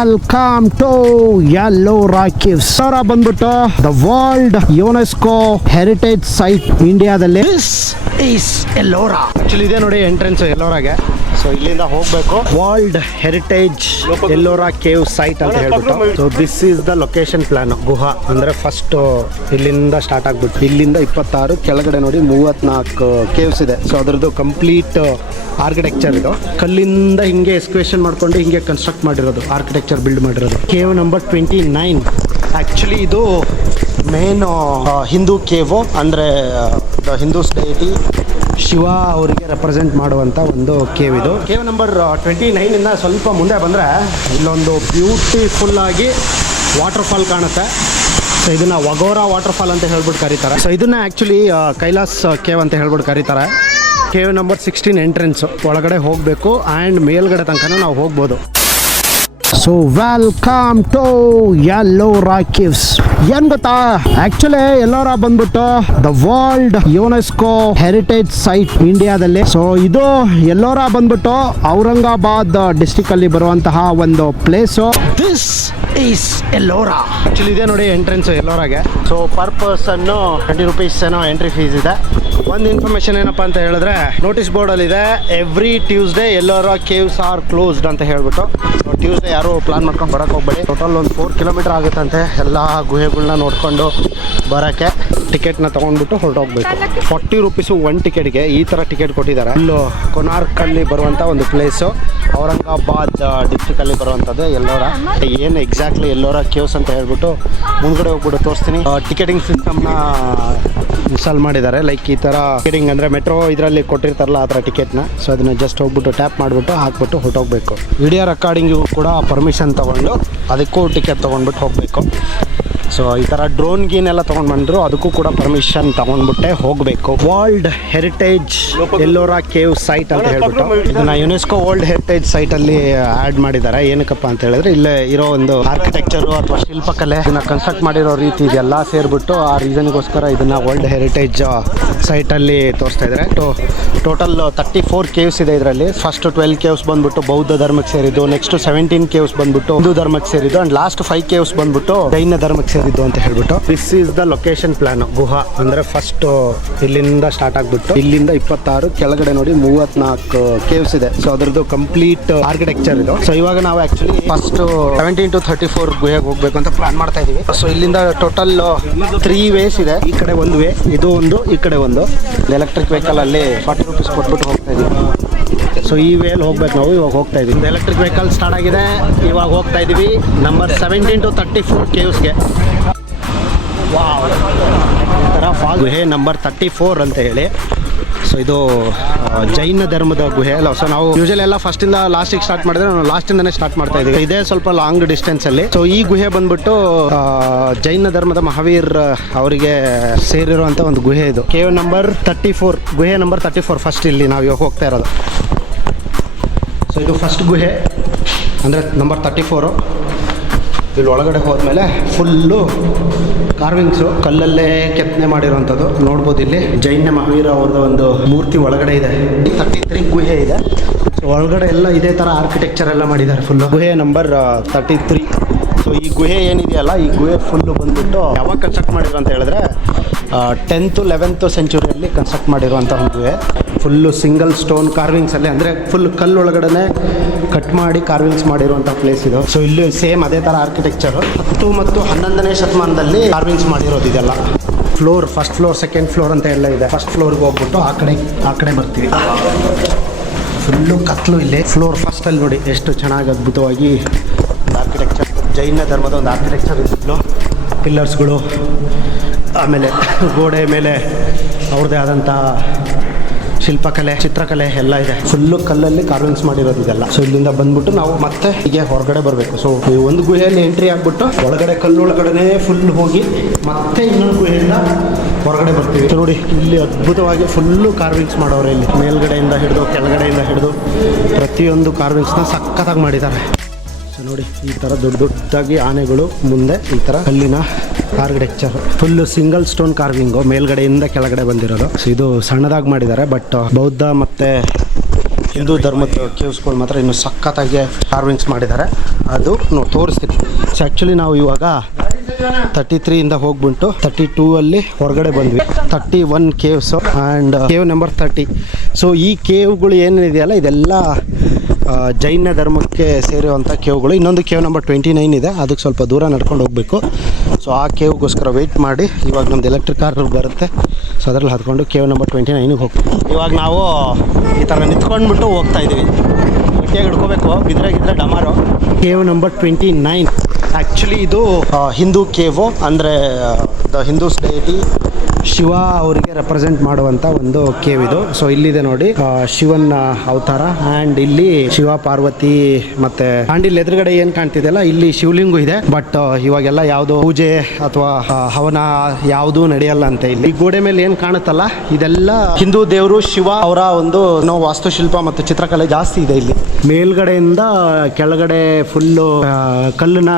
Welcome to Ellora caves. ಬಂದ್ಬಿಟ್ಟು the world UNESCO heritage site ಇಂಡಿಯಾದಲ್ಲಿ. This is Ellora. Actually ಇದೆ ನೋಡಿ ಎಂಟ್ರೆನ್ಸ್ ಎಲ್ಲೋರಾಗೆ. ಸೊ ಇಲ್ಲಿಂದ ಹೋಗ್ಬೇಕು. World heritage Ellora cave site ಅಂತ ಹೇಳ್ಬಿಟ್ಟು. So this is the location plan. ಗುಹಾ ಅಂದ್ರೆ ಫಸ್ಟ್ ಇಲ್ಲಿಂದ ಸ್ಟಾರ್ಟ್ ಆಗ್ಬಿಟ್ಟು ಇಲ್ಲಿಂದ 26 ಕೆಳಗಡೆ ನೋಡಿ 34 ಕೇವ್ಸ್ ಇದೆ. ಸೊ ಅದರದ್ದು ಕಂಪ್ಲೀಟ್ ಆರ್ಕಿಟೆಕ್ಚರ್ ಇದು. ಕಲ್ಲಿಂದ ಹಿಂಗೆ ಎಸ್ಕವೇಷನ್ ಮಾಡ್ಕೊಂಡು ಹಿಂಗೆ ಕನ್ಸ್ಟ್ರಕ್ಟ್ ಮಾಡಿರೋದು, ಆರ್ಕಿಟೆಕ್ಚರ್ ಬಿಲ್ಡ್ ಮಾಡಿರೋದು. Cave number 29. ಆಕ್ಚುಲಿ ಇದು ಮೇನ್ ಹಿಂದೂ ಕೇವು, ಅಂದರೆ ಹಿಂದೂಸ್ ಡೈಟಿ ಶಿವ ಅವರಿಗೆ ರೆಪ್ರೆಸೆಂಟ್ ಮಾಡುವಂಥ ಒಂದು ಕೇವ್ ಇದು. ಕೇವ್ ನಂಬರ್ 29 ಇಂದ ಸ್ವಲ್ಪ ಮುಂದೆ ಬಂದರೆ ಇಲ್ಲೊಂದು ಬ್ಯೂಟಿಫುಲ್ ಆಗಿ ವಾಟರ್ ಫಾಲ್ ಕಾಣುತ್ತೆ. ಸೊ ಇದನ್ನ ವಗೋರಾ ವಾಟರ್ ಫಾಲ್ ಅಂತ ಹೇಳ್ಬಿಟ್ಟು ಕರೀತಾರೆ. ಸೊ ಇದನ್ನ ಆ್ಯಕ್ಚುಲಿ ಕೈಲಾಸ್ ಕೇವ್ ಅಂತ ಹೇಳ್ಬಿಟ್ಟು ಕರೀತಾರೆ. ಕೇವ್ ನಂಬರ್ 16 ಎಂಟ್ರೆನ್ಸ್ ಒಳಗಡೆ ಹೋಗಬೇಕು ಆ್ಯಂಡ್ ಮೇಲ್ಗಡೆ ತನಕ ನಾವು ಹೋಗ್ಬೋದು. So welcome to Ellora caves. ಏನ್ ಗೊತ್ತಾ, ಆಕ್ಚುಲಿ ಎಲ್ಲೋರಾ ಬಂದ್ಬಿಟ್ಟು the world UNESCO heritage site ಇಂಡಿಯಾದಲ್ಲಿ. ಸೊ ಇದು ಎಲ್ಲೋರಾ ಬಂದ್ಬಿಟ್ಟು ಔರಂಗಾಬಾದ್ ಡಿಸ್ಟಿಕ್ ಅಲ್ಲಿ ಬರುವಂತಹ ಒಂದು place. This is Ellora. Actually ಇದೆ ನೋಡಿ ಎಂಟ್ರೆನ್ಸ್ ಎಲ್ಲೋರಾಗೆ. ಸೊ ಪರ್ ಪರ್ಸನ್ 20 ರೂಪೀಸ್ ಏನೋ ಎಂಟ್ರಿ ಫೀಸ್ ಇದೆ. ಒಂದು ಇನ್ಫಾರ್ಮೇಶನ್ ಏನಪ್ಪಾ ಅಂತ ಹೇಳಿದ್ರೆ, ನೋಟಿಸ್ ಬೋರ್ಡ್ ಅಲ್ಲಿ ಇದೆ every Tuesday Ellora caves are closed ಅಂತ ಹೇಳ್ಬಿಟ್ಟು. ಟ್ಯೂಸ್ಡೇ ಯಾರು ಪ್ಲಾನ್ ಮಾಡ್ಕೊಂಡು ಬರಕ್ಕೆ ಹೋಗ್ಬೇಡಿ. ಟೋಟಲ್ ಒಂದು 4 ಕಿಲೋಮೀಟರ್ ಆಗುತ್ತಂತೆ ಎಲ್ಲ ಗುಹೆಗಳನ್ನ ನೋಡ್ಕೊಂಡು ಬರೋಕ್ಕೆ. ಟಿಕೆಟ್ನ ತೊಗೊಂಡ್ಬಿಟ್ಟು ಹೊರಟೋಗ್ಬೇಕು. 40 ರೂಪೀಸು ಒಂದು ಟಿಕೆಟ್ಗೆ ಈ ಥರ ಟಿಕೆಟ್ ಕೊಟ್ಟಿದ್ದಾರೆ. ಇಲ್ಲೂ ಕೊನಾರ್ಕಲ್ಲಿ ಬರುವಂಥ ಒಂದು ಪ್ಲೇಸು, ಔರಂಗಾಬಾದ್ ಡಿಸ್ಟಿಕಲ್ಲಿ ಬರುವಂಥದ್ದು ಎಲ್ಲೋರಾ. ಏನು ಎಕ್ಸಾಕ್ಟ್ಲಿ ಎಲ್ಲೋರಾ ಕೇವ್ಸ್ ಅಂತ ಹೇಳ್ಬಿಟ್ಟು ಮುಂದ್ಗಡೆ ಹೋಗ್ಬಿಟ್ಟು ತೋರಿಸ್ತೀನಿ. ಟಿಕೆಟಿಂಗ್ ಸಿಸ್ಟಮ್ನ ಇನ್ಸ್ಟಾಲ್ ಮಾಡಿದ್ದಾರೆ. ಲೈಕ್ ಈ ಥರ ಟಿಕೆಟಿಂಗ್ ಅಂದರೆ ಮೆಟ್ರೋ ಇದರಲ್ಲಿ ಕೊಟ್ಟಿರ್ತಾರಲ್ಲ ಆ ಥರ ಟಿಕೆಟ್ನ. ಸೊ ಅದನ್ನು ಜಸ್ಟ್ ಹೋಗ್ಬಿಟ್ಟು ಟ್ಯಾಪ್ ಮಾಡಿಬಿಟ್ಟು ಹಾಕ್ಬಿಟ್ಟು ಹೊರಟೋಗ್ಬೇಕು. ವಿಡಿಯೋ ರೆಕಾರ್ಡಿಂಗಿಗೂ ಕೂಡ ಪರ್ಮಿಷನ್ ತೊಗೊಂಡು ಅದಕ್ಕೂ ಟಿಕೆಟ್ ತೊಗೊಂಡ್ಬಿಟ್ಟು ಹೋಗಬೇಕು. ಸೊ ಈ ಥರ ಡ್ರೋನ್ ಗೀನೆಲ್ಲ ತೊಗೊಂಡು ಬಂದರು, ಅದಕ್ಕೂ ಕೂಡ ಪರ್ಮಿಷನ್ ತೊಗೊಂಡ್ಬಿಟ್ಟೆ ಹೋಗಬೇಕು. World heritage Ellora cave site ಅಂತ ಹೇಳ್ಬಿಟ್ಟು ಇದನ್ನು ಯುನೆಸ್ಕೋ ವರ್ಲ್ಡ್ ಹೆರಿಟೇಜ್ ಸೈಟಲ್ಲಿ ಆ್ಯಡ್ ಮಾಡಿದ್ದಾರೆ. ಏನಕ್ಕಪ್ಪ ಅಂತ ಹೇಳಿದ್ರೆ ಇಲ್ಲೇ ಇರೋ ಒಂದು ಆರ್ಕಿಟೆಕ್ಚರು ಅಥವಾ ಶಿಲ್ಪಕಲೆ ಇದನ್ನು ಕನ್ಸ್ಟ್ರಕ್ಟ್ ಮಾಡಿರೋ ರೀತಿ ಇದೆಲ್ಲ ಸೇರಿಬಿಟ್ಟು ಆ ರೀಸನ್ಗೋಸ್ಕರ ಇದನ್ನು ವರ್ಲ್ಡ್ ಹೆರಿಟೇಜ್ ಸೈಟಲ್ಲಿ ತೋರಿಸ್ತಾ ಇದ್ದಾರೆ. ಟೋಟಲ್ 34 ಕೇವ್ಸ್ ಇದೆ ಇದರಲ್ಲಿ. ಫಸ್ಟ್ 12 ಕೇವ್ಸ್ ಬಂದ್ಬಿಟ್ಟು ಬೌದ್ಧ ಧರ್ಮಕ್ಕೆ ಸೇರಿದ್ದು, ನೆಕ್ಸ್ಟ್ 17 ಕೇವ್ಸ್ ಬಂದ್ಬಿಟ್ಟು ಹಿಂದೂ ಧರ್ಮಕ್ಕೆ ಸೇರಿದ್ದು, ಅಂಡ್ ಲಾಸ್ಟ್ 5 ಕೇವ್ಸ್ ಬಂದ್ಬಿಟ್ಟು ಜೈನ ಧರ್ಮಕ್ಕೆ ಸೇರಿದ್ದು ಅಂತ ಹೇಳ್ಬಿಟ್ಟು. This is the location plan. ಗುಹಾ ಅಂದ್ರೆ ಫಸ್ಟ್ ಇಲ್ಲಿಂದ ಸ್ಟಾರ್ಟ್ ಆಗ್ಬಿಟ್ಟು ಇಲ್ಲಿಂದ 26 ಕೆಳಗಡೆ ನೋಡಿ 34 ಕೇವ್ಸ್ ಇದೆ. ಸೊ ಅದರದ್ದು ಕಂಪ್ಲೀಟ್ ಆರ್ಕಿಟೆಕ್ಚರ್ ಇದು. ಸೊ ಇವಾಗ ನಾವು ಆಕ್ಚುಲಿ ಫಸ್ಟ್ 17 to 34 ಗುಹೆಗೆ ಹೋಗ್ಬೇಕು ಅಂತ ಪ್ಲಾನ್ ಮಾಡ್ತಾ ಇದೀವಿ. ಸೊ ಇಲ್ಲಿಂದ ಟೋಟಲ್ 3 ವೇಸ್ ಇದೆ. ಈ ಕಡೆ ಒಂದು ವೇ, ಇದು ಒಂದು, ಈ ಕಡೆ ಒಂದು. ಎಲೆಕ್ಟ್ರಿಕ್ ವೆಹಿಕಲ್ ಅಲ್ಲಿ 40 ರೂಪೀಸ್ ಕೊಟ್ಬಿಟ್ಟು ಹೋಗ್ತಾ ಇದೀವಿ. ಸೊ ಈ ವೇಲ್ ಹೋಗ್ಬೇಕು ನಾವು. ಇವಾಗ ಹೋಗ್ತಾ ಇದೀವಿ. ಎಲೆಕ್ಟ್ರಿಕ್ ವೆಹಿಕಲ್ ಸ್ಟಾರ್ಟ್ ಆಗಿದೆ. ಇವಾಗ ಹೋಗ್ತಾ ಇದೀವಿ ನಂಬರ್ 17 to 34 ಕೇವ್ಸ್ಗೆ. ವಾವ್, ಈ ಥರ ಗುಹೆ ನಂಬರ್ 34 ಅಂತ ಹೇಳಿ. ಸೊ ಇದು ಜೈನ ಧರ್ಮದ ಗುಹೆ ಅಲ್ಲ. ಸೊ ನಾವು ಯೂಶಲಿ ಎಲ್ಲ ಫಸ್ಟಿಂದ ಲಾಸ್ಟಿಗೆ ಸ್ಟಾರ್ಟ್ ಮಾಡಿದ್ರೆ ನಾವು ಲಾಸ್ಟಿಂದನೇ ಸ್ಟಾರ್ಟ್ ಮಾಡ್ತಾ ಇದೀವಿ. ಇದೇ ಸ್ವಲ್ಪ ಲಾಂಗ್ ಡಿಸ್ಟೆನ್ಸ್ ಅಲ್ಲಿ. ಸೊ ಈ ಗುಹೆ ಬಂದ್ಬಿಟ್ಟು ಜೈನ ಧರ್ಮದ ಮಹಾವೀರ್ ಅವರಿಗೆ ಸೇರಿರುವಂತ ಒಂದು ಗುಹೆ ಇದು. ಕೇವ್ ನಂಬರ್ 34, ಗುಹೆ ನಂಬರ್ 34 ಫಸ್ಟ್ ಇಲ್ಲಿ ನಾವು ಇವಾಗ ಹೋಗ್ತಾ ಇರೋದು. ಸೊ ಇದು ಫಸ್ಟ್ ಗುಹೆ ಅಂದರೆ ನಂಬರ್ 34. ಇಲ್ಲಿ ಒಳಗಡೆ ಹೋದ್ಮೇಲೆ ಫುಲ್ಲು ಕಾರ್ವಿಂಗ್ಸು, ಕಲ್ಲಲ್ಲೇ ಕೆತ್ತನೆ ಮಾಡಿರೋವಂಥದ್ದು ನೋಡ್ಬೋದು. ಇಲ್ಲಿ ಜೈನ ಮಹಾವೀರ ಅವ್ರದ್ದು ಒಂದು ಮೂರ್ತಿ ಒಳಗಡೆ ಇದೆ. 33 ಗುಹೆ ಇದೆ. ಒಳಗಡೆ ಎಲ್ಲ ಇದೇ ಥರ ಆರ್ಕಿಟೆಕ್ಚರ್ ಎಲ್ಲ ಮಾಡಿದ್ದಾರೆ ಫುಲ್ಲು. ಗುಹೆ ನಂಬರ್ 33. ಸೊ ಈ ಗುಹೆ ಏನಿದೆಯಲ್ಲ, ಈ ಗುಹೆ ಫುಲ್ಲು ಬಂದ್ಬಿಟ್ಟು ಯಾವಾಗ ಕನ್ಸ್ಟ್ರಕ್ಟ್ ಮಾಡಿದ್ರು ಅಂತ ಹೇಳಿದ್ರೆ 10th 11th ಸೆಂಚುರಿಯಲ್ಲಿ ಕನ್ಸ್ಟ್ರಕ್ಟ್ ಮಾಡಿರುವಂಥ ಒಂದು ಗುಹೆ. ಫುಲ್ಲು ಸಿಂಗಲ್ ಸ್ಟೋನ್ ಕಾರ್ವಿಂಗ್ಸಲ್ಲಿ, ಅಂದರೆ ಫುಲ್ ಕಲ್ಲೊಳಗಡೆ ಕಟ್ ಮಾಡಿ ಕಾರ್ವಿಂಗ್ಸ್ ಮಾಡಿರುವಂಥ ಪ್ಲೇಸ್ ಇದು. ಸೊ ಇಲ್ಲಿ ಸೇಮ್ ಅದೇ ಥರ ಆರ್ಕಿಟೆಕ್ಚರು 10 ಮತ್ತು 11ನೇ ಶತಮಾನದಲ್ಲಿ ಕಾರ್ವಿಂಗ್ಸ್ ಮಾಡಿರೋದು ಇದೆಲ್ಲ. Floor, first floor, second floor ಅಂತ ಎಲ್ಲ ಇದೆ. ಫಸ್ಟ್ ಫ್ಲೋರ್ಗೆ ಹೋಗ್ಬಿಟ್ಟು ಆ ಕಡೆ ಬರ್ತೀವಿ. ಫುಲ್ಲು ಕತ್ಲು ಇಲ್ಲಿ. ಫ್ಲೋರ್ ಫಸ್ಟಲ್ಲಿ ನೋಡಿ ಎಷ್ಟು ಚೆನ್ನಾಗಿ ಅದ್ಭುತವಾಗಿ ಆರ್ಕಿಟೆಕ್ಚರ್, ಜೈನ ಧರ್ಮದ ಒಂದು ಆರ್ಕಿಟೆಕ್ಚರ್ ಇದ್ದು, ಪಿಲ್ಲರ್ಸ್ಗಳು, ಆಮೇಲೆ ಗೋಡೆ ಮೇಲೆ ಅವ್ರದ್ದೇ ಆದಂಥ ಶಿಲ್ಪಕಲೆ, ಚಿತ್ರಕಲೆ ಎಲ್ಲ ಇದೆ. ಫುಲ್ಲು ಕಲ್ಲಲ್ಲಿ ಕಾರ್ವಿಂಗ್ಸ್ ಮಾಡಿರೋದು ಇದೆಲ್ಲ. ಸೊ ಇಲ್ಲಿಂದ ಬಂದ್ಬಿಟ್ಟು ನಾವು ಮತ್ತೆ ಹೀಗೆ ಹೊರಗಡೆ ಬರಬೇಕು. ಸೊ ಈ ಒಂದು ಗುಹೆಯಲ್ಲಿ ಎಂಟ್ರಿ ಆಗ್ಬಿಟ್ಟು ಒಳಗಡೆ ಕಲ್ಲೊಳಗಡೆ ಫುಲ್ ಹೋಗಿ ಮತ್ತೆ ಇನ್ನೊಂದು ಗುಹೆಯಿಂದ ಹೊರಗಡೆ ಬರ್ತೀವಿ. ನೋಡಿ ಇಲ್ಲಿ ಅದ್ಭುತವಾಗಿ ಫುಲ್ಲು ಕಾರ್ವಿಂಗ್ಸ್ ಮಾಡೋರು. ಇಲ್ಲಿ ಮೇಲ್ಗಡೆಯಿಂದ ಹಿಡಿದು ಕೆಳಗಡೆಯಿಂದ ಹಿಡಿದು ಪ್ರತಿಯೊಂದು ಕಾರ್ವಿಂಗ್ಸ್ನ ಸಖತ್ತಾಗಿ ಮಾಡಿದ್ದಾರೆ. ಸೊ ನೋಡಿ ಈ ಥರ ದೊಡ್ಡ ದೊಡ್ಡದಾಗಿ ಆನೆಗಳು ಮುಂದೆ ಈ ಥರ ಕಲ್ಲಿನ architecture, full single stone carving ಮೇಲ್ಗಡೆಯಿಂದ ಕೆಳಗಡೆ ಬಂದಿರೋದು. ಸೊ ಇದು ಸಣ್ಣದಾಗಿ ಮಾಡಿದ್ದಾರೆ, ಬಟ್ ಬೌದ್ಧ ಮತ್ತು ಹಿಂದೂ ಧರ್ಮದ ಕೇವ್ಸ್ಗಳು ಮಾತ್ರ ಇನ್ನು ಸಖತ್ತಾಗಿ ಕಾರ್ವಿಂಗ್ಸ್ ಮಾಡಿದ್ದಾರೆ. ಅದು ತೋರಿಸ್ತೀನಿ. ಸೊ ಆ್ಯಕ್ಚುಲಿ ನಾವು ಇವಾಗ 33 ಹೋಗ್ಬಿಟ್ಟು 32 ಅಲ್ಲಿ ಹೊರಗಡೆ ಬಂದ್ವಿ. 31 caves and cave number 30. So ಈ ಕೇವ್ಗಳು ಏನಿದೆಯಲ್ಲ ಇದೆಲ್ಲ ಜೈನ ಧರ್ಮಕ್ಕೆ ಸೇರುವಂಥ ಕೇವ್ಗಳು. ಇನ್ನೊಂದು ಕೇವ್ ನಂಬರ್ 29 ಇದೆ, ಅದಕ್ಕೆ ಸ್ವಲ್ಪ ದೂರ ನಡ್ಕೊಂಡು ಹೋಗಬೇಕು. ಸೊ ಆ ಕೇವ್ಗೋಸ್ಕರ ವೆಯ್ಟ್ ಮಾಡಿ ಇವಾಗ ನಮ್ದು ಎಲೆಕ್ಟ್ರಿಕ್ ಕಾರ್ ಬರುತ್ತೆ. ಸೊ ಅದರಲ್ಲಿ ಹತ್ಕೊಂಡು ಕೇವ್ ನಂಬರ್ 29ಗೆ ಹೋಗ್ತೀವಿ. ಇವಾಗ ನಾವು ಈ ಥರ ನಿಂತ್ಕೊಂಡ್ಬಿಟ್ಟು ಹೋಗ್ತಾ ಇದ್ದೀವಿ. ಗಟ್ಟಿಯಾಗಿ ಹಿಡ್ಕೋಬೇಕು, ಬಿದ್ದರೆ ಡಮಾರು. ಕೇವ್ ನಂಬರ್ 29 ಆ್ಯಕ್ಚುಲಿ ಇದು ಹಿಂದೂ ಕೇವು, ಅಂದರೆ ದ ಹಿಂದೂಸ್ ಡೇಟಿ ಶಿವ ಅವರಿಗೆ ರೆಪ್ರೆಸೆಂಟ್ ಮಾಡುವಂಥ ಒಂದು ಕೇವ್ ಇದು. ಸೊ ಇಲ್ಲಿದೆ ನೋಡಿ ಶಿವನ ಅವತಾರ. ಆ್ಯಂಡ್ ಇಲ್ಲಿ ಶಿವ ಪಾರ್ವತಿ ಮತ್ತೆ ಆ್ಯಂಡ್ ಇಲ್ಲಿ ಎದುರುಗಡೆ ಏನು ಕಾಣ್ತಿದೆಯಲ್ಲ ಇಲ್ಲಿ ಶಿವಲಿಂಗು ಇದೆ. ಬಟ್ ಇವಾಗೆಲ್ಲ ಯಾವುದು ಪೂಜೆ ಅಥವಾ ಹವನ ಯಾವುದೂ ನಡೆಯಲ್ಲ ಅಂತ. ಇಲ್ಲಿ ಗೋಡೆ ಮೇಲೆ ಏನು ಕಾಣುತ್ತಲ್ಲ ಇದೆಲ್ಲ ಹಿಂದೂ ದೇವರು ಶಿವ ಅವರ ಒಂದು ವಾಸ್ತುಶಿಲ್ಪ ಮತ್ತು ಚಿತ್ರಕಲೆ ಜಾಸ್ತಿ ಇದೆ ಇಲ್ಲಿ. ಮೇಲ್ಗಡೆಯಿಂದ ಕೆಳಗಡೆ ಫುಲ್ಲು ಕಲ್ಲನ್ನ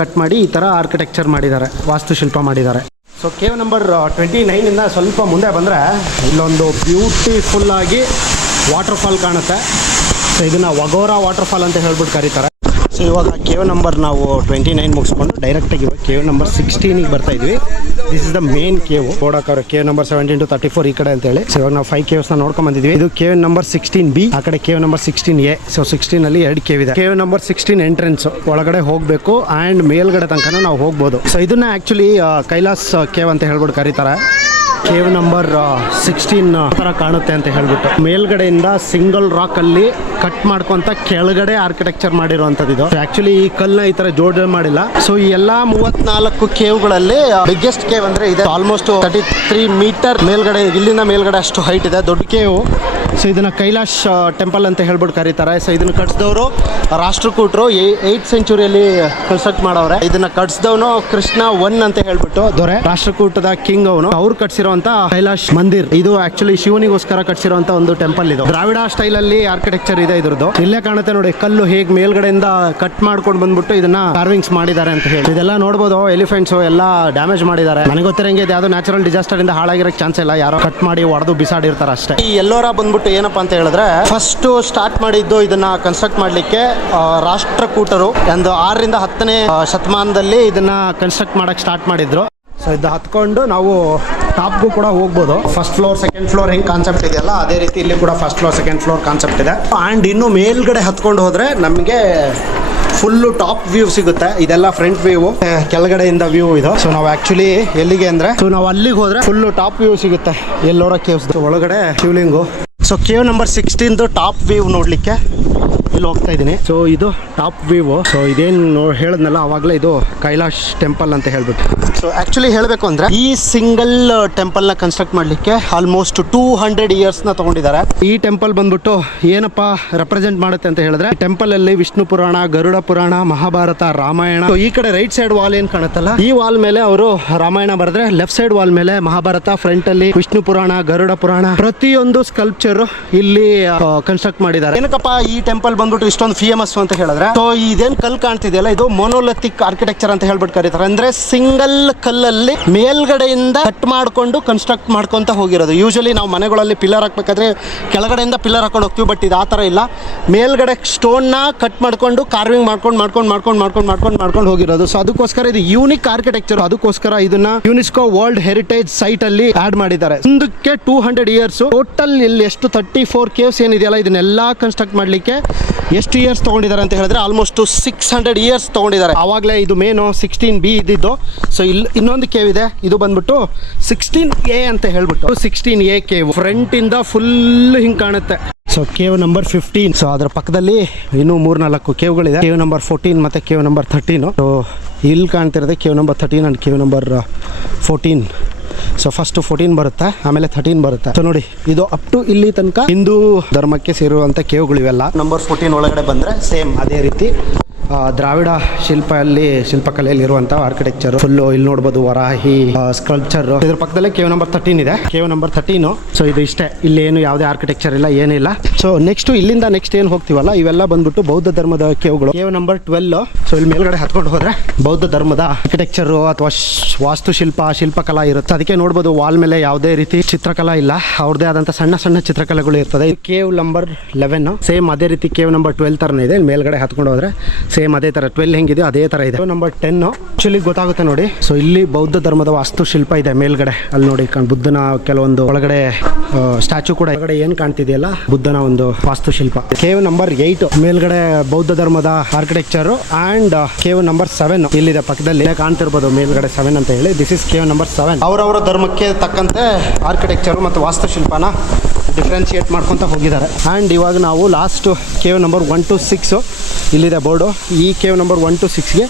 ಕಟ್ ಮಾಡಿ ಈ ಥರ ಆರ್ಕಿಟೆಕ್ಚರ್ ಮಾಡಿದ್ದಾರೆ, ವಾಸ್ತುಶಿಲ್ಪ ಮಾಡಿದ್ದಾರೆ. ಸೊ ಕೇವ್ ನಂಬರ್ 29 ಸ್ವಲ್ಪ ಮುಂದೆ ಬಂದರೆ ಇಲ್ಲೊಂದು ಬ್ಯೂಟಿಫುಲ್ಲಾಗಿ ವಾಟರ್ಫಾಲ್ ಕಾಣುತ್ತೆ. ಸೊ ಇದನ್ನು ವಗೋರಾ ವಾಟರ್ಫಾಲ್ ಅಂತ ಹೇಳ್ಬಿಟ್ಟು ಕರೀತಾರೆ. ಸೊ ಇವಾಗ ಕೇವ್ ನಂಬರ್ ನಾವು 29 ಮುಗಿಸ್ಕೊಂಡು ಡೈರೆಕ್ಟಾಗಿ ಇವಾಗ ಕೇವ್ ನಂಬರ್ 16ಗೆ ಬರ್ತಾ ಇದ್ವಿ. This is the main cave. ನೋಡೋಕೆ ಕೇವ್ ನಂಬರ್ 17 to 34 ಈ ಕಡೆ ಅಂತೇಳಿ. ಸೊ ಇವಾಗ ನಾವು 5 ಕೇವ್ಸ್ನ ನೋಡ್ಕೊಂಡು ಬಂದಿದ್ವಿ. ಇದು ಕೇವ್ ನಂಬರ್ 16B, ಆ ಕಡೆ cave number 16A. So 16 2 cave ಇದೆ. ಕೇವ್ ನಂಬರ್ 16 ಎಂಟ್ರೆನ್ಸ್ ಒಳಗಡೆ ಹೋಗಬೇಕು ಆ್ಯಂಡ್ ಮೇಲ್ಗಡೆ ತನಕ ನಾವು ಹೋಗ್ಬೋದು. ಸೊ ಇದನ್ನ ಆ್ಯಕ್ಚುಲಿ ಕೈಲಾಸ್ ಕೇವ್ ಅಂತ ಹೇಳ್ಬಿಟ್ಟು ಕರೀತಾರೆ. ಕೇವ್ ನಂಬರ್ 16 ಥರ ಕಾಣುತ್ತೆ ಅಂತ ಹೇಳ್ಬಿಟ್ಟು ಮೇಲ್ಗಡೆಯಿಂದ ಸಿಂಗಲ್ ರಾಕ್ ಅಲ್ಲಿ ಕಟ್ ಮಾಡ್ಕೊಂತ ಕೆಳಗಡೆ ಆರ್ಕಿಟೆಕ್ಚರ್ ಮಾಡಿರುವಂಥದ್ದು ಇದು. ಆಕ್ಚುಲಿ ಈ ಕಲ್ನ ಈ ತರ ಜೋಡಣೆ ಮಾಡಿಲ್ಲ. ಸೊ ಈ ಎಲ್ಲಾ 34 ಕೇವ್ಗಳಲ್ಲಿ ಬಿಗ್ಗೆಸ್ಟ್ ಕೇವ್ ಅಂದ್ರೆ ಇದೆ. ಆಲ್ಮೋಸ್ಟ್ 33 ಮೀಟರ್ ಮೇಲ್ಗಡೆ, ಇಲ್ಲಿಂದ ಮೇಲ್ಗಡೆ ಅಷ್ಟು ಹೈಟ್ ಇದೆ, ದೊಡ್ಡ ಕೇವ್. ಸೊ ಇದನ್ನ ಕೈಲಾಶ್ ಟೆಂಪಲ್ ಅಂತ ಹೇಳ್ಬಿಟ್ಟು ಕರೀತಾರೆ. ಸೊ ಇದನ್ನ ಕಟ್ಸಿದವರು ರಾಷ್ಟ್ರಕೂಟರು 8th ಸೆಂಚುರಿಯಲ್ಲಿ ಕನ್ಸ್ಟ್ರಕ್ಟ್ ಮಾಡವ್ರೆ. ಇದನ್ನ ಕಟ್ಸಿದವನು ಕೃಷ್ಣ 1 ಅಂತ ಹೇಳ್ಬಿಟ್ಟು ದೊರೆ, ರಾಷ್ಟ್ರಕೂಟದ ಕಿಂಗ್ ಅವನು. ಅವ್ರು ಕಟ್ಸಿರುವಂತ ಕೈಲಾಶ್ ಮಂದಿರ್ ಇದು ಆಕ್ಚುಲಿ ಶಿವನಿಗೋಸ್ಕರ ಕಟ್ಸಿರುವಂತ ಒಂದು ಟೆಂಪಲ್ ಇದು. ದ್ರಾವಿಡ ಸ್ಟೈಲ್ ಅಲ್ಲಿ ಆರ್ಕಿಟೆಕ್ಚರ್ ಇದೆ ಇದ್ರದ್ದು. ಇಲ್ಲೇ ಕಾಣುತ್ತೆ ನೋಡಿ ಕಲ್ಲು ಹೇಗ್ ಮೇಲ್ಗಡೆಯಿಂದ ಕಟ್ ಮಾಡ್ಕೊಂಡು ಬಂದ್ಬಿಟ್ಟು ಇದನ್ನ ಕಾರ್ವಿಂಗ್ಸ್ ಮಾಡಿದ್ದಾರೆ ಅಂತ ಹೇಳಿ. ಇದೆಲ್ಲ ನೋಡಬಹುದು. ಎಲಿಫೆಂಟ್ಸ್ ಎಲ್ಲ ಡ್ಯಾಮೇಜ್ ಮಾಡಿದ್ದಾರೆ. ನನಗೆ ಗೊತ್ತಿರಂಗೆ ಯಾವ್ದು ನ್ಯಾಚುರಲ್ ಡಿಸಾಸ್ಟರ್ ಇಂದ ಹಾಳಾಗಿರೋಕ್ಕೆ ಚಾನ್ಸ್ ಇಲ್ಲ. ಯಾರೋ ಕಟ್ ಮಾಡಿ ಹೊಡೆದು ಬಿಸಾಡಿರ್ತಾರೆ ಅಷ್ಟೇ. ಈ ಎಲ್ಲೋರ ಬಂದ್ಬಿಟ್ಟು ಏನಪ್ಪಾ ಅಂತ ಹೇಳಿದ್ರೆ ಫಸ್ಟ್ ಸ್ಟಾರ್ಟ್ ಮಾಡಿದ್ದು ಇದನ್ನ ಕನ್ಸ್ಟ್ರಕ್ಟ್ ಮಾಡ್ಲಿಕ್ಕೆ ರಾಷ್ಟ್ರಕೂಟರು ಒಂದು 6 ರಿಂದ 10ನೇ ಶತಮಾನದಲ್ಲಿ ಇದನ್ನ ಕನ್ಸ್ಟ್ರಕ್ಟ್ ಮಾಡಕ್ ಸ್ಟಾರ್ಟ್ ಮಾಡಿದ್ರು. ಸೊ ಇದು ಹತ್ಕೊಂಡು ನಾವು ಟಾಪ್ಗೂ ಕೂಡ ಹೋಗ್ಬೋದು. ಫಸ್ಟ್ ಫ್ಲೋರ್ ಸೆಕೆಂಡ್ ಫ್ಲೋರ್ ಹೆಂಗ್ ಕಾನ್ಸೆಪ್ಟ್ ಇದೆಯಲ್ಲ ಅದೇ ರೀತಿ ಇಲ್ಲಿ ಕೂಡ first floor second floor concept ಇದೆ. ಆ್ಯಂಡ್ ಇನ್ನು ಮೇಲ್ಗಡೆ ಹತ್ಕೊಂಡು ಹೋದ್ರೆ ನಮಗೆ ಫುಲ್ಲು ಟಾಪ್ ವ್ಯೂ ಸಿಗುತ್ತೆ. ಇದೆಲ್ಲ ಫ್ರಂಟ್ ವ್ಯೂ, ಕೆಳಗಡೆಯಿಂದ ವ್ಯೂ ಇದು. ಸೊ ನಾವು ಆಕ್ಚುಲಿ ಎಲ್ಲಿಗೆ ಅಂದ್ರೆ ಸೊ ನಾವು ಅಲ್ಲಿಗೆ ಹೋದ್ರೆ ಫುಲ್ಲು ಟಾಪ್ ವ್ಯೂ ಸಿಗುತ್ತೆ ಎಲ್ಲೋರ ಕೇವ್ಸ್ ಒಳಗಡೆ Shivalingu. So cave number 16 top view ನೋಡ್ಲಿಕ್ಕೆ ಇಲ್ಲಿ ಹೋಗ್ತಾ ಇದ್ದೀನಿ. ಸೊ ಇದು ಟಾಪ್ ವ್ಯೂ. ಸೊ ಇದೇನು ಹೇಳಿದ್ನಲ್ಲ ಅವಾಗಲೇ ಇದು ಕೈಲಾಶ್ ಟೆಂಪಲ್ ಅಂತ ಹೇಳ್ಬಿಟ್ಟು. ಸೊ ಆಕ್ಚುಲಿ ಹೇಳಬೇಕು ಅಂದ್ರೆ ಈ ಸಿಂಗಲ್ ಟೆಂಪಲ್ನ ಕನ್ಸ್ಟ್ರಕ್ಟ್ ಮಾಡಲಿಕ್ಕೆ ಆಲ್ಮೋಸ್ಟ್ 200 ಇಯರ್ಸ್ನ ತಗೊಂಡಿದ್ದಾರೆ. ಈ ಟೆಂಪಲ್ ಬಂದ್ಬಿಟ್ಟು ಏನಪ್ಪ ರೆಪ್ರೆಸೆಂಟ್ ಮಾಡುತ್ತೆ ಅಂತ ಹೇಳಿದ್ರೆ ಟೆಂಪಲ್ ಅಲ್ಲಿ ವಿಷ್ಣು ಪುರಾಣ, ಗರುಡ ಪುರಾಣ, ಮಹಾಭಾರತ, ರಾಮಾಯಣ. ಈ ಕಡೆ ರೈಟ್ ಸೈಡ್ ವಾಲ್ ಏನ್ ಕಾಣುತ್ತಲ್ಲ ಈ ವಾಲ್ ಮೇಲೆ ಅವರು ರಾಮಾಯಣ ಬರೆದ್ರೆ, ಲೆಫ್ಟ್ ಸೈಡ್ ವಾಲ್ ಮೇಲೆ ಮಹಾಭಾರತ, ಫ್ರಂಟ್ ಅಲ್ಲಿ ವಿಷ್ಣು ಪುರಾಣ, ಗರುಡ ಪುರಾಣ, ಪ್ರತಿಯೊಂದು ಸ್ಕಲ್ಪ್ಚರ್ ಇಲ್ಲಿ ಕನ್ಸ್ಟ್ರಕ್ಟ್ ಮಾಡಿದ್ದಾರೆ. ಏನಕ್ಕಪ್ಪ ಈ ಟೆಂಪಲ್ ಬಂದ್ಬಿಟ್ಟು ಇಷ್ಟೊಂದು ಫೇಮಸ್ ಅಂತ ಹೇಳಿದ್ರೆ ಸೊ ಇದೇನ್ ಕಲ್ ಕಾಣ್ತಿದೆಯಲ್ಲ ಇದು ಮೊನೋಲಿಥಿಕ್ ಆರ್ಕಿಟೆಕ್ಚರ್ ಅಂತ ಹೇಳ್ಬಿಟ್ಟು ಕರೀತಾರೆ. ಅಂದ್ರೆ ಸಿಂಗಲ್ ಕಲ್ಲಲ್ಲಿ ಮೇಲ್ಗಡೆಯಿಂದ ಕಟ್ ಮಾಡ್ಕೊಂಡು ಕನ್ಸ್ಟ್ರಕ್ಟ್ ಮಾಡ್ಕೊಂತ ಹೋಗಿರೋದು. ಯೂಶಲಿ ನಾವು ಮನೆಗಳಲ್ಲಿ ಪಿಲ್ಲರ್ ಹಾಕ್ಬೇಕಾದ್ರೆ ಕೆಳಗಡೆಯಿಂದ ಪಿಲ್ಲರ್ ಹಾಕೊಂಡು ಹೋಗ್ತೀವಿ, ಬಟ್ ಇದು ಆ ಥರ ಇಲ್ಲ. ಮೇಲ್ಗಡೆ ಸ್ಟೋನ್ ನ ಕಟ್ ಮಾಡ್ಕೊಂಡು ಕಾರ್ವಿಂಗ್ ಮಾಡ್ಕೊಂಡು ಹೋಗಿರೋದು. ಸೊ ಅದಕ್ಕೋಸ್ಕರ ಇದು ಯೂನಿಕ್ ಆರ್ಕಿಟೆಕ್ಚರ್. ಅದಕ್ಕೋಸ್ಕರ ಇದನ್ನ ಯುನೆಸ್ಕೋ ವರ್ಲ್ಡ್ ಹೆರಿಟೇಜ್ ಸೈಟ್ ಅಲ್ಲಿ ಆಡ್ ಮಾಡಿದ್ದಾರೆ. ಮುಂದಕ್ಕೆ 200 ಇಯರ್ಸ್ ಟೋಟಲ್. ಇಲ್ಲಿ ಎಷ್ಟು 34 ಕೇವ್ಸ್ ಏನಿದೆಯಲ್ಲ ಇದನ್ನೆಲ್ಲ ಕನ್ಸ್ಟ್ರಕ್ಟ್ ಮಾಡ್ಲಿಕ್ಕೆ ಎಷ್ಟು ಇಯರ್ಸ್ ತಗೊಂಡಿದ್ದಾರೆ ಅಂತ ಹೇಳಿದ್ರೆ ಆಲ್ಮೋಸ್ಟ್ 600 ಇಯರ್ಸ್ ತಗೊಂಡಿದ್ದಾರೆ. ಆವಾಗಲೇ ಇದು ಮೇನು 16B ಇದ್ದಿದ್ದು. ಸೊ ಇಲ್ಲಿ ಇನ್ನೊಂದು ಕೇವ್ ಇದೆ, ಇದು ಬಂದ್ಬಿಟ್ಟು 16A ಅಂತ ಹೇಳ್ಬಿಟ್ಟು 16A ಕೇವ್. ಫ್ರಂಟ್ ಇಂದ ಫುಲ್ ಹಿಂಗ್ ಕಾಣುತ್ತೆ. So cave number 15. ಸೊ ಅದರ ಪಕ್ಕದಲ್ಲಿ ಇನ್ನೂ 3-4 ಕೇವ್ಗಳಿದೆ. ಕೇವ್ ನಂಬರ್ 14 ಮತ್ತೆ ಕೇವ್ ನಂಬರ್ 13. ಸೊ ಇಲ್ಲಿ ಕಾಣ್ತಿರೋದೆ cave number 13 and cave number 14. So first 14 ಬರುತ್ತೆ, ಆಮೇಲೆ 13 ಬರುತ್ತೆ. ಸೊ ನೋಡಿ ಇದು ಅಪ್ ಟು ಇಲ್ಲಿ ತನಕ ಹಿಂದೂ ಧರ್ಮಕ್ಕೆ ಸೇರುವಂಥ ಕೇವ್ಗಳು ಇವೆಲ್ಲ. ನಂಬರ್ 14 ಒಳಗಡೆ ಬಂದರೆ ಸೇಮ್ ಅದೇ ರೀತಿ ದ್ರಾವಿಡ ಶಿಲ್ಪಕಲೆಯಲ್ಲಿ ಇರುವಂತ ಆರ್ಕಿಟೆಕ್ಚರ್ ಫುಲ್ಲು ಇಲ್ಲಿ ನೋಡ್ಬೋದು. ವರಾಹಿ ಸ್ಕಲ್ಪ್ಚರ್. ಇದ್ರ ಪಕ್ಕದಲ್ಲೇ ಕೇವ್ ನಂಬರ್ 13 ಇದೆ. Cave number 13. ಸೊ ಇದು ಇಷ್ಟೇ, ಇಲ್ಲಿ ಏನು ಯಾವುದೇ ಆರ್ಕಿಟೆಕ್ಚರ್ ಇಲ್ಲ, ಏನಿಲ್ಲ. ಸೊ ನೆಕ್ಸ್ಟ್ ಇಲ್ಲಿಂದ ಏನು ಹೋಗ್ತೀವಲ್ಲ ಇವೆಲ್ಲ ಬಂದ್ಬಿಟ್ಟು ಬೌದ್ಧ ಧರ್ಮದ ಕೇವ್ಗಳು. Cave number 12. ಸೊ ಇಲ್ಲಿ ಮೇಲ್ಗಡೆ ಹತ್ಕೊಂಡು ಹೋದ್ರೆ ಬೌದ್ಧ ಧರ್ಮದ ಆರ್ಕಿಟೆಕ್ಚರ್ ಅಥವಾ ಶಿಲ್ಪಕಲಾ ಇರುತ್ತೆ. ಅದಕ್ಕೆ ನೋಡ್ಬೋದು ವಾಲ್ ಮೇಲೆ ಯಾವುದೇ ರೀತಿ ಚಿತ್ರಕಲಾ ಇಲ್ಲ, ಅವ್ರದೇ ಆದಂತ ಸಣ್ಣ ಸಣ್ಣ ಚಿತ್ರಕಲೆಗಳು ಇರ್ತದೆ. ಕೇವ್ ನಂಬರ್ 11 ಸೇಮ್ ಅದೇ ರೀತಿ ಕೇವ್ ನಂಬರ್ 12 ತರನೇ ಇದೆ. ಮೇಲ್ಗಡೆ ಹತ್ಕೊಂಡು ಹೋದ್ರೆ ಸೇಮ್ ಅದೇ ತರ 12 ಹೆಂಗಿದೆ ಅದೇ ತರ ಇದೆ. ನಂಬರ್ 10 ಆಕ್ಚುಲಿ ಗೊತ್ತಾಗುತ್ತೆ ನೋಡಿ. ಸೊ ಇಲ್ಲಿ ಬೌದ್ಧ ಧರ್ಮದ ವಾಸ್ತುಶಿಲ್ಪ ಇದೆ ಮೇಲ್ಗಡೆ. ಅಲ್ಲಿ ನೋಡಿ ಬುದ್ಧನ ಕೆಲವೊಂದು ಒಳಗಡೆ ಸ್ಟ್ಯಾಚು ಕೂಡ ಒಳಗಡೆ ಏನ್ ಕಾಣ್ತಿದೆಯಲ್ಲ ಬುದ್ಧನ ಒಂದು ವಾಸ್ತುಶಿಲ್ಪ. ಕೇವ್ ನಂಬರ್ 8 ಮೇಲ್ಗಡೆ ಬೌದ್ಧ ಧರ್ಮದ ಆರ್ಕಿಟೆಕ್ಚರ್ ಅಂಡ್ ಕೇವ್ ನಂಬರ್ 7 ಇಲ್ಲಿದೆ ಪಕ್ಕದಲ್ಲಿ ಕಾಣ್ತಿರ್ಬೋದು ಮೇಲ್ಗಡೆ 7 ಅಂತ ಹೇಳಿ. This is cave number 7. ಅವರವರ ಧರ್ಮಕ್ಕೆ ತಕ್ಕಂತೆ ಆರ್ಕಿಟೆಕ್ಚರ್ ಮತ್ತು ವಾಸ್ತುಶಿಲ್ಪನ ಡಿಫ್ರೆನ್ಶಿಯೇಟ್ ಮಾಡ್ಕೊಂತ ಹೋಗಿದ್ದಾರೆ. ಆ್ಯಂಡ್ ಇವಾಗ ನಾವು ಲಾಸ್ಟ್ ಕೇವ್ ನಂಬರ್ 1 to 6 ಇಲ್ಲಿದೆ ಬೋರ್ಡು. ಈ ಕೇವ್ ನಂಬರ್ 1 to 6ಗೆ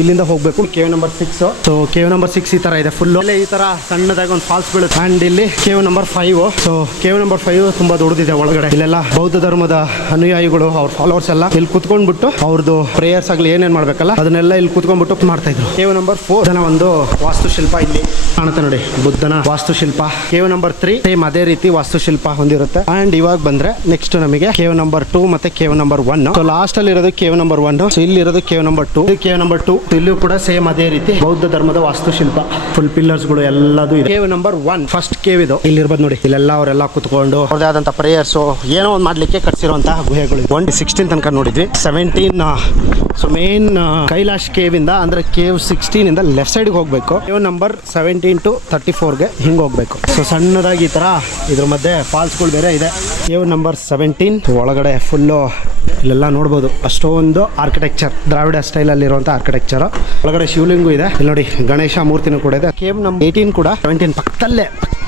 ಇಲ್ಲಿಂದ ಹೋಗಬೇಕು. Cave number 6. So cave number 6 ಈ ಥರ ಇದೆ ಫುಲ್ಲು. ಈ ಥರ ಸಣ್ಣದಾಗಿ ಒಂದು ಫಾಲ್ಸ್ ಬೀಳುತ್ತೆ. ಆ್ಯಂಡ್ ಇಲ್ಲಿ cave number 5. So cave number 5 ತುಂಬ ದೊಡ್ಡದಿದೆ ಒಳಗಡೆ. ಇಲ್ಲೆಲ್ಲ ಬೌದ್ಧ ಧರ್ಮದ ಅನುಯಾಯಿಗಳು ಅವ್ರ ಫಾಲೋವರ್ಸ್ ಎಲ್ಲ ಇಲ್ಲಿ ಕುತ್ಕೊಂಡ್ಬಿಟ್ಟು ಅವ್ರದ್ದು ಪ್ರೇಯರ್ಸ್ ಆಗಲಿ ಏನೇನು ಮಾಡಬೇಕಲ್ಲ ಅದನ್ನೆಲ್ಲ ಇಲ್ಲಿ ಕುತ್ಕೊಂಡ್ಬಿಟ್ಟು ಮಾಡ್ತಾ ಇದ್ರು. ಕೇವ್ ನಂಬರ್ 4 ಒಂದು ವಾಸ್ತುಶಿಲ್ಪ ಇಲ್ಲಿ ಕಾಣುತ್ತೆ ನೋಡಿ, ಬುದ್ಧನ ವಾಸ್ತುಶಿಲ್ಪ. ಕೇವ್ ನಂಬರ್ 3 ಸೇಮ್ ಅದೇ ರೀತಿ ವಾಸ್ತುಶಿಲ್ಪ ಹೊಂದಿರುತ್ತೆ. ಅಂಡ್ ಇವಾಗ ಬಂದ್ರೆ ನೆಕ್ಸ್ಟ್ ನಮಗೆ ಕೇವ್ ನಂಬರ್ 2 ಮತ್ತೆ ಕೇವ್ ನಂಬರ್ 1. ಸೊ ಲಾಸ್ಟ್ ಅಲ್ಲಿ ಇರೋದು ಕೇವ್ ನಂಬರ್ 1. ಸೊ ಇಲ್ಲಿ ಇರೋದು ಕೇವ್ ನಂಬರ್ 2. ಕೇವ್ ನಂಬರ್ 2 ಇಲ್ಲೂ ಕೂಡ ಸೇಮ್ ಅದೇ ರೀತಿ ಬೌದ್ಧ ಧರ್ಮದ ವಾಸ್ತುಶಿಲ್ಪ ಫುಲ್ ಪಿಲ್ಲರ್ಸ್ ಗಳು ಎಲ್ಲದೂ ಇದೆ. ಕೇವ್ ನಂಬರ್ 1 ಫಸ್ಟ್ ಕೇವ್ ಇದು. ಇಲ್ಲಿ ಇರ್ಬೋದು ನೋಡಿ, ಇಲ್ಲೆಲ್ಲ ಅವರೆಲ್ಲ ಕುತ್ಕೊಂಡು ಅವ್ರದೇ ಆದಂತ ಪ್ರೇಯರ್ಸ್ ಏನೋ ಒಂದು ಮಾಡ್ಲಿಕ್ಕೆ ಕಟ್ಸಿರುವಂತಹ ಗುಹೆಗಳು. 16 ತನಕ ನೋಡಿದ್ವಿ. 17 ಸೊ ಮೇನ್ ಕೈಲಾಶ್ ಕೇವ್ ಇಂದ ಅಂದ್ರೆ ಕೇವ್ 16 ಇಂದ ಲೆಫ್ಟ್ ಸೈಡ್ಗೆ ಹೋಗ್ಬೇಕು. ಕೇವ್ ನಂಬರ್ 17 to 34ಗೆ ಹಿಂಗ್ ಹೋಗ್ಬೇಕು. ಸೊ ಸಣ್ಣದಾಗಿ ಈ ತರ ಇದ್ರ ಮಧ್ಯೆ ಫಾಲ್ಸ್ಗಳು ಬೇರೆ ಇದೆ. ಕೇವ್ ನಂಬರ್ 17 ಒಳಗಡೆ ಫುಲ್ಲು ಇಲ್ಲೆಲ್ಲ ನೋಡ್ಬೋದು ಅಷ್ಟೊಂದು ಆರ್ಕಿಟೆಕ್ಚರ್ ದ್ರಾವಿಡ ಸ್ಟೈಲ್ ಅಲ್ಲಿ ಇರುವಂತ ಆರ್ಕಿಟೆಕ್ಚರ್. ಒಳಗಡೆ ಶಿವಲಿಂಗು ಇದೆ. ಇಲ್ಲಿ ನೋಡಿ ಗಣೇಶ ಮೂರ್ತಿನೂ ಕೂಡ ಇದೆ. ಕೇವ್ ನಂಬರ್ 18 ಕೂಡ 17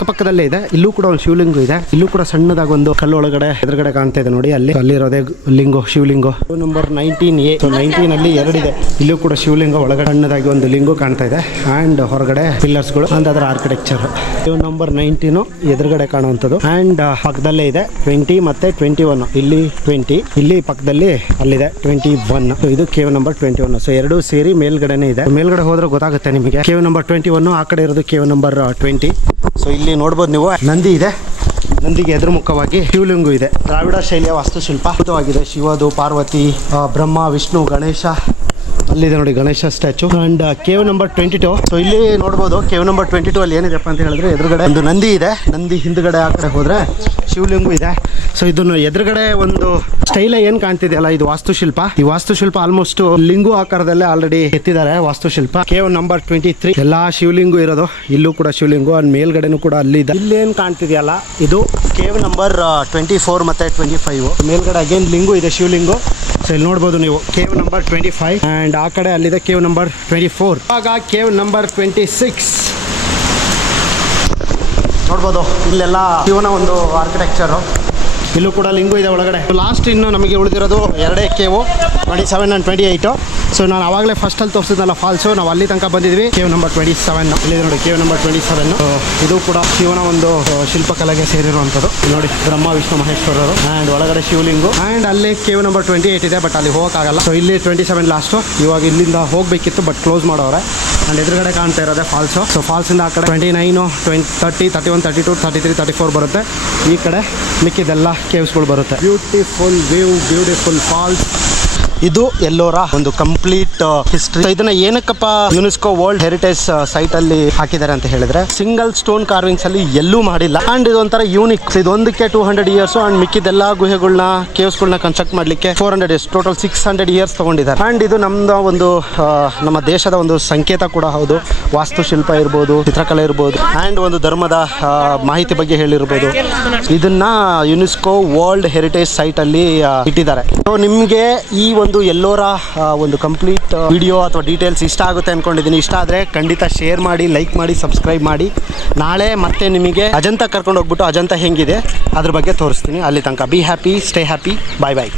ಪಕ್ಕದಲ್ಲೇ ಇದೆ. ಇಲ್ಲೂ ಕೂಡ ಒಂದು ಶಿವಲಿಂಗು ಇದೆ. ಇಲ್ಲೂ ಕೂಡ ಸಣ್ಣದಾಗಿ ಒಂದು ಕಲ್ಲು ಒಳಗಡೆ ಎದುರುಗಡೆ ಕಾಣ್ತಾ ಇದೆ ನೋಡಿ, ಅಲ್ಲಿರೋದೇ ಲಿಂಗು ಶಿವಲಿಂಗು. Number 19A. ಸೊ 19 ಅಲ್ಲಿ 2 ಇದೆ. ಇಲ್ಲೂ ಕೂಡ ಶಿವಲಿಂಗ ಒಳಗಡೆ ಸಣ್ಣದಾಗಿ ಒಂದು ಲಿಂಗು ಕಾಣ್ತಾ ಇದೆ. ಅಂಡ್ ಹೊರಗಡೆ ಪಿಲ್ಲರ್ಸ್ಗಳು ಅಂಡ್ ಅದರ ಆರ್ಕಿಟೆಕ್ಚರ್. ಕೇವ್ ನಂಬರ್ 19 ಎದುರುಗಡೆ ಕಾಣುವಂಥದ್ದು. ಅಂಡ್ ಪಕ್ಕದಲ್ಲೇ ಇದೆ 20 ಮತ್ತೆ 21. ಇಲ್ಲಿ 20, ಇಲ್ಲಿ ಪಕ್ಕದಲ್ಲಿ ಅಲ್ಲಿದೆ 21. ಸೊ ಇದು ಕೇವ್ ನಂಬರ್ 21. ಸೊ ಎರಡು ಸೇರಿ ಮೇಲ್ಗಡೆನೇ ಇದೆ. ಮೇಲ್ಗಡೆ ಹೋದ್ರೆ ಗೊತ್ತಾಗುತ್ತೆ ನಿಮಗೆ. ಕೇವ್ ನಂಬರ್ 21 ಆ ಕಡೆ ಇರೋದು ಕೇವ್ ನಂಬರ್ 20. ಸೊ ಇಲ್ಲಿ ನೋಡ್ಬೋದು ನೀವು ನಂದಿ ಇದೆ. ನಂದಿಗೆ ಎದುರು ಮುಖವಾಗಿ ಶಿವಲಿಂಗು ಇದೆ. ದ್ರಾವಿಡ ಶೈಲಿಯ ವಾಸ್ತುಶಿಲ್ಪ ಅದ್ಭುತವಾಗಿದೆ. ಶಿವದು, ಪಾರ್ವತಿ, ಬ್ರಹ್ಮ, ವಿಷ್ಣು, ಗಣೇಶ ಅಲ್ಲಿದೆ ನೋಡಿ Ganesha statue. And cave number 22. So ಇಲ್ಲಿ ನೋಡ್ಬೋದು ಕೇವ್ ನಂಬರ್ 22 ಅಲ್ಲಿ ಏನಿದೆಪ್ಪ ಅಂತ ಹೇಳಿದ್ರೆ ಎದುರುಗಡೆ ಒಂದು ನಂದಿ ಇದೆ. ನಂದಿ ಹಿಂದ್ಗಡೆ ಆ ಕಡೆ ಹೋದ್ರೆ ಶಿವಲಿಂಗು ಇದೆ. ಸೊ ಇದನ್ನು ಎದುರುಗಡೆ ಒಂದು ಸ್ಟೈಲ್ ಏನ್ ಕಾಣ್ತಿದೆಯಲ್ಲ ಇದು ವಾಸ್ತುಶಿಲ್ಪ. ಈ ವಾಸ್ತುಶಿಲ್ಪ ಆಲ್ಮೋಸ್ಟ್ ಲಿಂಗು ಆಕಾರದಲ್ಲೇ ಆಲ್ರೆಡಿ ಎತ್ತಿದ್ದಾರೆ ವಾಸ್ತುಶಿಲ್ಪ. ಕೇವ್ ನಂಬರ್ 23 ಎಲ್ಲಾ ಶಿವಲಿಂಗು ಇರೋದು. ಇಲ್ಲೂ ಕೂಡ ಶಿವಲಿಂಗು ಅಂಡ್ ಮೇಲ್ಗಡೆನೂ ಕೂಡ ಅಲ್ಲಿ ಇದೆ. ಇಲ್ಲೇನ್ ಕಾಣ್ತಿದೆಯಲ್ಲ ಇದು ಕೇವ್ ನಂಬರ್ 24 ಮತ್ತೆ 25. ಮೇಲ್ಗಡೆ ಅಗೇನ್ ಲಿಂಗು ಇದೆ, ಶಿವಲಿಂಗು. ಸೊ ಇಲ್ಲಿ ನೋಡ್ಬೋದು ನೀವು ಕೇವ್ ನಂಬರ್ 25 ಅಂಡ್ ಆ ಕಡೆ ಅಲ್ಲಿದೆ ಕೇವ್ ನಂಬರ್ 24. ಆಗ ಕೇವ್ ನಂಬರ್ 26 ನೋಡ್ಬೋದು. ಇಲ್ಲೆಲ್ಲ ಶಿವನ ಒಂದು ಆರ್ಕಿಟೆಕ್ಚರು. ಇಲ್ಲೂ ಕೂಡ ಲಿಂಗು ಇದೆ ಒಳಗಡೆ. ಲಾಸ್ಟ್ ಇನ್ನು ನಮಗೆ ಉಳಿದಿರೋದು 2 ಕೇವು 27 and 28. ಸೊ ನಾನು ಆವಾಗಲೇ ಫಸ್ಟಲ್ಲಿ ತೋರಿಸಿದ್ನಲ್ಲ ಫಾಲ್ಸು, ನಾವು ಅಲ್ಲಿ ತನಕ ಬಂದಿದ್ವಿ. ಕೇವ್ ನಂಬರ್ 27 ಇಲ್ಲಿ ನೋಡಿ ಕೇವ್ ನಂಬರ್ 27. ಇದು ಕೂಡ ಶಿವನ ಒಂದು ಶಿಲ್ಪಕಲೆಗೆ ಸೇರಿರುವಂಥದ್ದು. ನೋಡಿ ಬ್ರಹ್ಮ, ವಿಷ್ಣು, ಮಹೇಶ್ವರರು ಆ್ಯಂಡ್ ಒಳಗಡೆ ಶಿವಲಿಂಗು. ಆ್ಯಂಡ್ ಅಲ್ಲಿ ಕೇವ್ ನಂಬರ್ 28 ಇದೆ, ಬಟ್ ಅಲ್ಲಿ ಹೋಗೋಕ್ಕಾಗಲ್ಲ. ಸೊ ಇಲ್ಲಿ 27 ಲಾಸ್ಟು. ಇವಾಗ ಇಲ್ಲಿಂದ ಹೋಗಬೇಕಿತ್ತು ಬಟ್ ಕ್ಲೋಸ್ ಮಾಡೋರೆ. ಆ್ಯಂಡ್ ಎದುರುಗಡೆ ಕಾಣ್ತಾ ಇರೋದೆ ಫಾಲ್ಸು. ಸೊ ಫಾಲ್ಸಿಂದ ಆ ಕಡೆ 29, 30, 31, 32, 33, 34 ಬರುತ್ತೆ. ಈ ಕಡೆ ಮಿಕ್ಕಿದೆಲ್ಲ ಕೇವ್ಸ್ಗಳು ಬರುತ್ತೆ. Beautiful view, beautiful falls. ಇದು ಎಲ್ಲೋರ ಒಂದು ಕಂಪ್ಲೀಟ್ ಹಿಸ್ಟ್ರಿ. ಇದನ್ನ ಏನಕ್ಕಪ್ಪ ಯುನೆಸ್ಕೋ ವರ್ಲ್ಡ್ ಹೆರಿಟೇಜ್ ಸೈಟ್ ಅಲ್ಲಿ ಹಾಕಿದ್ದಾರೆ ಅಂತ ಹೇಳಿದ್ರೆ ಸಿಂಗಲ್ ಸ್ಟೋನ್ ಕಾರ್ವಿಂಗ್ಸ್ ಅಲ್ಲಿ ಎಲ್ಲೂ ಮಾಡಿಲ್ಲ. ಅಂಡ್ ಇದೊಂಥರ ಯೂನಿಕ್. ಇದೊಂದಕ್ಕೆ 200 ಇಯರ್ಸ್ ಅಂಡ್ ಮಿಕ್ಕಿದೆಲ್ಲ ಗುಹೆಗಳನ್ನ ಕೇವ್ಸ್ಗಳನ್ನ ಕನ್ಸ್ಟ್ರಕ್ಟ್ ಮಾಡ್ಲಿಕ್ಕೆ 400 ಇಯರ್ಸ್, ಟೋಟಲ್ 600 ಇಯರ್ಸ್ ತಗೊಂಡಿದ್ದಾರೆ. ಅಂಡ್ ಇದು ನಮ್ದು ಒಂದು ನಮ್ಮ ದೇಶದ ಒಂದು ಸಂಕೇತ ಕೂಡ ಹೌದು. ವಾಸ್ತುಶಿಲ್ಪ ಇರ್ಬೋದು, ಚಿತ್ರಕಲೆ ಇರ್ಬೋದು ಅಂಡ್ ಒಂದು ಧರ್ಮದ ಮಾಹಿತಿ ಬಗ್ಗೆ ಹೇಳಿರ್ಬೋದು. ಇದನ್ನ ಯುನೆಸ್ಕೋ ವರ್ಲ್ಡ್ ಹೆರಿಟೇಜ್ ಸೈಟ್ ಅಲ್ಲಿ ಇಟ್ಟಿದ್ದಾರೆ. ಸೊ ನಿಮ್ಗೆ ಈ ಒಂದು ಎಲ್ಲೋರ ಒಂದು ಕಂಪ್ಲೀಟ್ ವಿಡಿಯೋ ಅಥವಾ ಡೀಟೇಲ್ಸ್ ಇಷ್ಟ ಆಗುತ್ತೆ ಅನ್ಕೊಂಡಿದ್ದೀನಿ. ಇಷ್ಟ ಆದರೆ ಖಂಡಿತ ಶೇರ್ ಮಾಡಿ, ಲೈಕ್ ಮಾಡಿ, ಸಬ್ಸ್ಕ್ರೈಬ್ ಮಾಡಿ. ನಾಳೆ ಮತ್ತೆ ನಿಮಗೆ ಅಜಂತ ಕರ್ಕೊಂಡು ಹೋಗ್ಬಿಟ್ಟು ಅಜಂತ ಹೆಂಗಿದೆ ಅದ್ರ ಬಗ್ಗೆ ತೋರಿಸ್ತೀನಿ. ಅಲ್ಲಿ ತನಕ be happy, stay happy, bye bye.